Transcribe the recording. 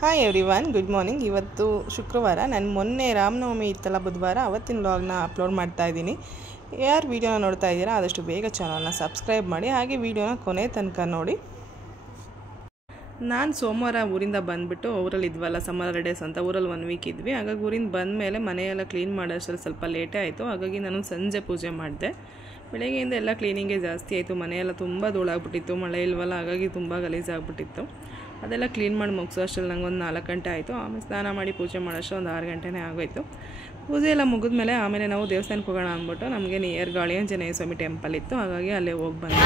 Hi everyone, good morning. ಇವತ್ತು ಶುಕ್ರವಾರ. ನಾನು ಮೊನ್ನೆ ರಾಮನವಮಿ ಇತ್ತಲ್ಲ ಬುಧವಾರ, ಅವತ್ತಿನ ವ್ಲಾಗ್ನ ಅಪ್ಲೋಡ್ ಮಾಡ್ತಾ ಇದ್ದೀನಿ. ಯಾರು ವೀಡಿಯೋನ ನೋಡ್ತಾ ಇದ್ದೀರಾ ಆದಷ್ಟು ಬೇಗ ಚಾನಲ್ನ ಸಬ್ಸ್ಕ್ರೈಬ್ ಮಾಡಿ, ಹಾಗೆ ವೀಡಿಯೋನ ಕೊನೆ ತನಕ ನೋಡಿ. ನಾನು ಸೋಮವಾರ ಊರಿಂದ ಬಂದುಬಿಟ್ಟು ಊರಲ್ಲಿ ಇದ್ವಲ್ಲ, ಸಮ್ಮರ್ ಹಾಲಿಡೇಸ್ ಅಂತ ಊರಲ್ಲಿ 1 ವೀಕ್ ಇದ್ವಿ. ಹಾಗಾಗಿ ಊರಿಂದ ಬಂದಮೇಲೆ ಮನೆಯೆಲ್ಲ ಕ್ಲೀನ್ ಮಾಡೋಷ್ಟರಲ್ಲಿ ಸ್ವಲ್ಪ ಲೇಟೇ ಆಯಿತು. ಹಾಗಾಗಿ ನಾನು ಸಂಜೆ ಪೂಜೆ ಮಾಡಿದೆ. ಬೆಳಗ್ಗೆಯಿಂದ ಎಲ್ಲ ಕ್ಲೀನಿಂಗೇ ಜಾಸ್ತಿ ಆಯಿತು. ಮನೆಯೆಲ್ಲ ತುಂಬ ಧೂಳಾಗ್ಬಿಟ್ಟಿತ್ತು, ಮಳೆ ಇಲ್ವಲ್ಲ, ಹಾಗಾಗಿ ತುಂಬ ಗಲೀಜಾಗ್ಬಿಟ್ಟಿತ್ತು. ಅದೆಲ್ಲ ಕ್ಲೀನ್ ಮಾಡಿ ಮುಗಿಸೋ ಅಷ್ಟರಲ್ಲಿ ನಂಗೆ ಒಂದು 4 ಗಂಟೆ ಆಯಿತು. ಆಮೇಲೆ ಸ್ನಾನ ಮಾಡಿ ಪೂಜೆ ಮಾಡೋಷ್ಟು ಒಂದು 6 ಗಂಟೆನೇ ಆಗೋಯಿತು. ಪೂಜೆ ಎಲ್ಲ ಮುಗಿದ್ಮೇಲೆ ಆಮೇಲೆ ನಾವು ದೇವಸ್ಥಾನಕ್ಕೆ ಹೋಗೋಣ ಅಂದ್ಬಿಟ್ಟು, ನಮಗೆ ನಿಯರ್ ಗಾಳಿ ಆಂಜನೇಯ ಸ್ವಾಮಿ ಟೆಂಪಲ್ ಇತ್ತು, ಹಾಗಾಗಿ ಅಲ್ಲೇ ಹೋಗಿ ಬಂದೆ.